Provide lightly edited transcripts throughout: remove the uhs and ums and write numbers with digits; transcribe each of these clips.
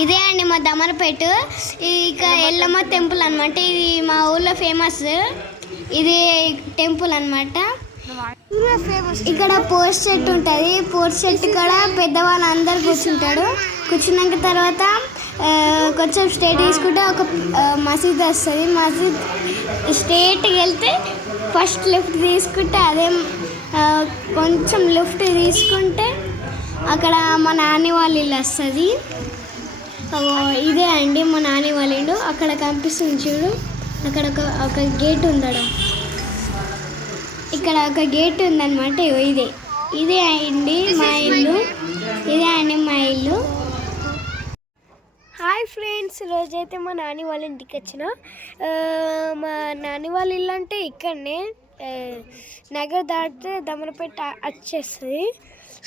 ఇదే అండి మా దమరపేట. ఇక ఎల్లమ్మ టెంపుల్ అనమాట. ఇది మా ఊళ్ళో ఫేమస్. ఇది టెంపుల్ అనమాట. ఇక్కడ పోస్ట్ చెట్టు ఉంటుంది. పోస్ట్ చెట్టు కూడా పెద్దవాళ్ళు అందరు కూర్చుంటాడు. కూర్చున్నాక తర్వాత కొంచెం స్ట్రేట్ తీసుకుంటే ఒక మసీద్ వస్తుంది. మసీద్ స్ట్రేట్కి వెళ్తే ఫస్ట్ లెఫ్ట్ తీసుకుంటే అదే కొంచెం లెఫ్ట్ తీసుకుంటే అక్కడ మా నాని వాళ్ళ ఇల్లు వస్తుంది. ఇదే అండి మా నాని వాళ్ళ ఇల్లు. అక్కడ కనిపిస్తుంది చూడు, అక్కడ ఒక గేట్ ఉందడం. ఇక్కడ ఒక గేట్ ఉందన్నమాట. ఇదే అండి మా ఇల్లు. ఇదే అండి మా ఇల్లు. హాయ్ ఫ్రెండ్స్, రోజైతే మా నాని వాళ్ళ ఇంటికి వచ్చిన. మా నాని వాళ్ళ ఇల్లు అంటే ఇక్కడనే నగర్ దాటితే దమరపేట వచ్చేస్తుంది.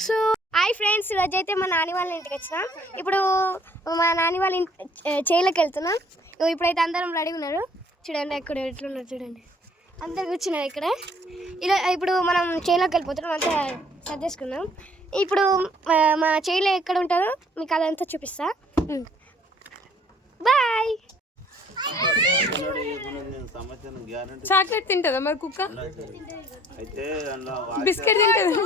సో హాయ్ ఫ్రెండ్స్, రోజైతే మా నాని వాళ్ళ ఇంటికి వచ్చిన. ఇప్పుడు మా నాని వాళ్ళ చేలోకి వెళ్తున్నా. ఇప్పుడైతే అందరం రెడీ ఉన్నారు. చూడండి ఎక్కడ ఎట్లున్నారు చూడండి. అందరు కూర్చున్నారు ఇక్కడ. ఇప్పుడు మనం చేలోకి వెళ్ళిపోతున్నాం. అంతా సర్దేసుకున్నాం. ఇప్పుడు మా చేలో ఎక్కడ ఉంటారో మీకు అదంతా చూపిస్తా. బాయ్. చాక్లెట్ తింటుందా మరి కుక్క? బిస్కెట్ తింటుందా?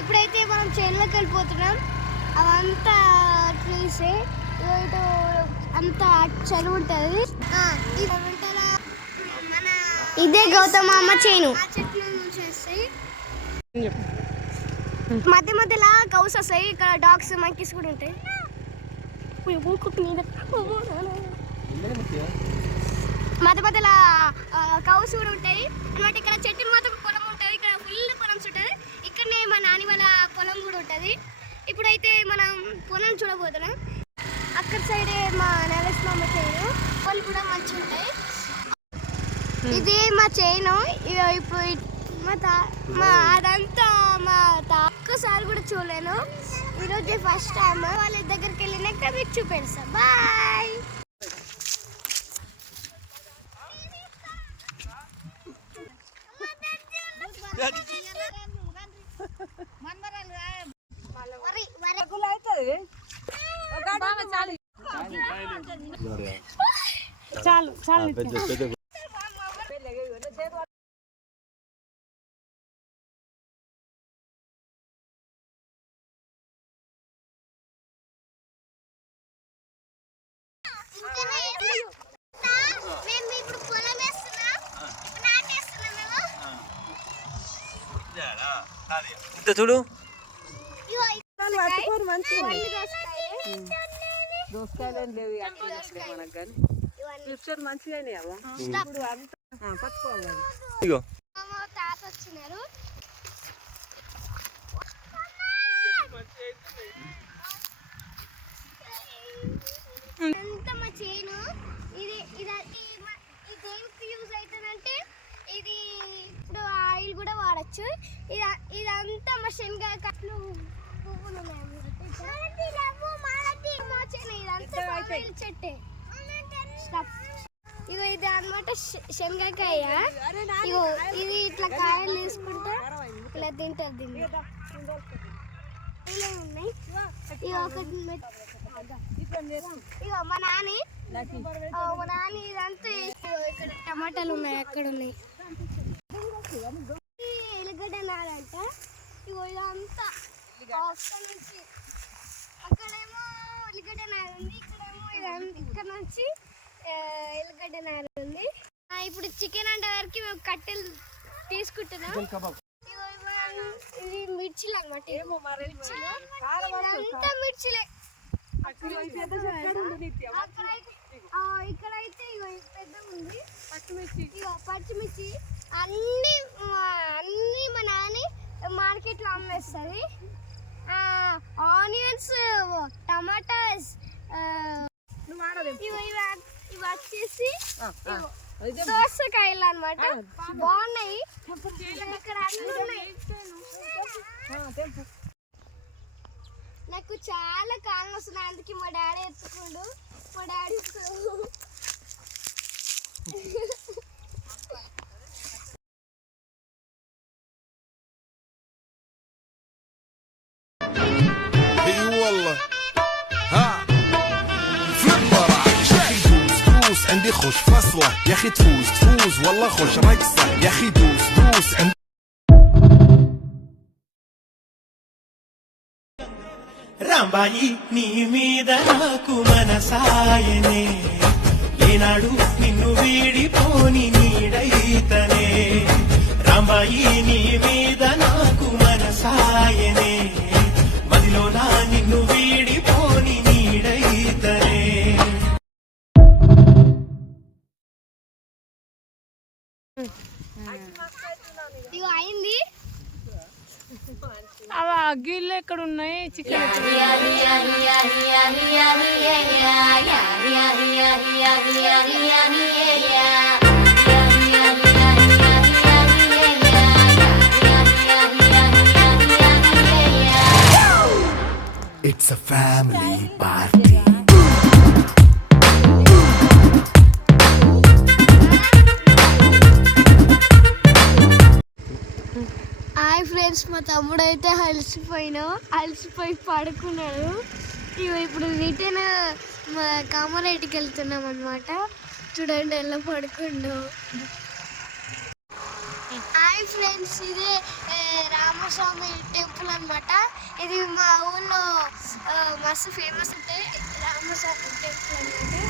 ఇప్పుడైతే మనం చేలోకి వెళ్ళిపోతున్నాం. అవంతా ట్రీసే. ఇటు అంతా చెరువు ఉంటుంది. ఇదే గౌతమ్మ చేను. మధ్య మధ్యలో గౌస్ వస్తాయి. ఇక్కడ డాగ్స్ మంకీస్ కూడా ఉంటాయి. మధ్య మధ్యలో కౌస్ కూడా ఉంటాయి అనమాట. ఇక్కడ చెట్టు మాత్రం పొలం ఉంటుంది. ఇక్కడ ఫుల్ పొలమ్స్ ఉంటుంది. ఇక్కడనే మా నాని వాళ్ళ పొలం కూడా ఉంటుంది. ఇప్పుడైతే మనం పొలం చూడబోతున్నాం. అక్కడ సైడే మా నరసింహమ్మ చేను. వాళ్ళు కూడా మంచిగా ఉంటాయి. ఇది మా చేను. ఇప్పుడు అదంతా మా ఒక్కసారి కూడా చూడలేను. ఈరోజు ఫస్ట్ టైం. వాళ్ళ దగ్గరికి వెళ్ళినాక మీకు చూపిస్తాం. బాయ్. చాలు చాలు. చూడు దోసకాయలు లేవు మనకు కానీ పిక్చర్ మంచిగానే పట్టుకోవాలి. తాత వచ్చినారు. అంతా మా చేను. ఇది దేనికి యూజ్ అవుతుందంటే ఇది ఇప్పుడు ఆయిల్ కూడా వాడచ్చు. ఇదంతా మా శనగ కట్లు పువ్వులు చెట్టే. ఇగో ఇది అనమాట శనగకాయ. ఇగో ఇది ఇట్లా కాయలు తీసుకుంటే ఇలా తింటారు. దీన్ని ఇలా ఉన్నాయి. ఇగో ఒకటి ఇగో మా నాని ఇదంతా. ఇక్కడ టమాటాలు ఉన్నాయి. అక్కడ ఉన్నాయి. ఎల్లిగడ్డ నారంట. ఇగో ఇదంతా నుంచి అక్కడేమో ఎల్లిగడ్డ నార ఉంది. ఇక్కడేమో ఇక్కడ నుంచి ఎల్లిగడ్డ నార ఉంది. ఇప్పుడు చికెన్ అంటే వరకు మేము కట్టెలు తీసుకుంటున్నాం. ఇవి మిర్చిలు అనమాట. అంతా మిర్చిలే. ఇక్కడైతే ఇగో పెద్ద ఉంది పచ్చిమిర్చి. అన్ని మా నాని మార్కెట్లో అమ్మేస్తుంది. ఆనియన్స్, టమాటాస్, ఇవి వచ్చేసి దోసకాయలు అనమాట. బాగున్నాయి. ఇక్కడ అన్ని ఉన్నాయి. నాకు చాలా కాలం వస్తున్నాయి. అందుకే మా డాడీ ఎత్తుకుండు. మా డాడీ والله ها فليب مراعش يا اخي دوس دوس عندي خوش فصله يا اخي تفوز تفوز والله خوش رقصه يا اخي دوس دوس عندي రాంబాయి నీ మీద నాకు మనసాయనే ఏనాడు నిన్ను వీడిపోని నీడైతనే రాంబాయి నీ మీద నాకు మనసాయనే మదిలో నా నిన్ను వీడిపోని నీడైతనే ఇగో అయింది. అవి గిళ్ళు ఎక్కడ ఉన్నాయి chicken It's a family party. Hi friends, మా తమ్ముడు అయితే అలసిపోయి పడుకున్నాడు. ఇప్పుడు రిటర్న్ మా కామారెడ్డికి వెళ్తున్నాం అనమాట. చూడండి ఎలా పడుకుండు. హాయ్ ఫ్రెండ్స్, ఇదే రామస్వామి టెంపుల్ అనమాట. ఇది మా ఊళ్ళో మస్తు ఫేమస్ ఉంటాయి రామస్వామి టెంపుల్ అన్నమాట.